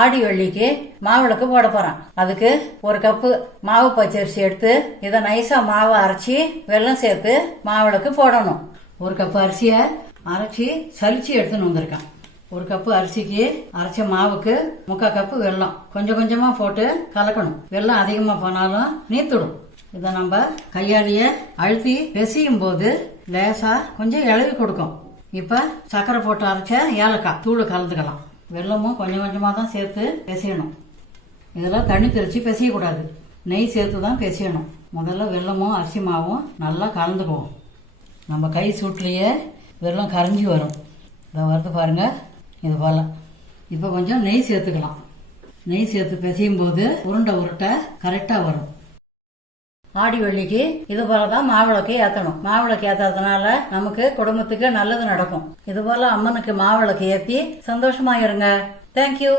ஆடி வெள்ளிக்கு மாவிளக்கு போட போறேன். அதுக்கு ஒரு கப்பு மாவு பச்சரிசி எடுத்து இதை நைஸா மாவை அரைச்சி வெல்லம் சேர்த்து மாவிளக்கு போடணும். ஒரு கப்பு அரிசியை அரைச்சி சலிச்சு எடுத்துன்னு வந்திருக்கேன். ஒரு கப்பு அரிசிக்கு அரைச்ச மாவுக்கு முக்கால் கப்பு வெல்லம் கொஞ்சம் கொஞ்சமா போட்டு கலக்கணும். வெல்லம் அதிகமா போனாலும் நீத்துடும் இதை நம்ம கையாலேயே அழுத்தி பெசியும் போது லேசா கொஞ்சம் இளவி கொடுக்கும். இப்ப சக்கரை போட்டு அரைச்ச ஏலக்காய் தூள் கலந்துக்கலாம். வெள்ளமும் கொஞ்சம் கொஞ்சமாக தான் சேர்த்து பிசையணும் இதெல்லாம் தண்ணி தெளித்து பிசையக்கூடாது. நெய் சேர்த்து தான் பிசையணும். முதல்ல வெள்ளமும் அரிசி மாவும் நல்லா கலந்துக்குவோம். நம்ம கை சூட்லேயே வெள்ளம் கரைஞ்சி வரும். இதை வருது பாருங்கள் இது போல். இப்போ கொஞ்சம் நெய் சேர்த்துக்கலாம். நெய் சேர்த்து பிசையும் போது உருண்டை உருட்டை கரெக்டாக வரும். ஆடி வெள்ளிக்கு இது போலதான் மாவிளக்கு ஏற்றணும் மாவிளக்கு ஏத்ததுனால நமக்கு குடும்பத்துக்கு நல்லது நடக்கும். இது போல அம்மனுக்கு மாவிளக்கு ஏற்றி சந்தோஷமா இருங்க. தேங்க்யூ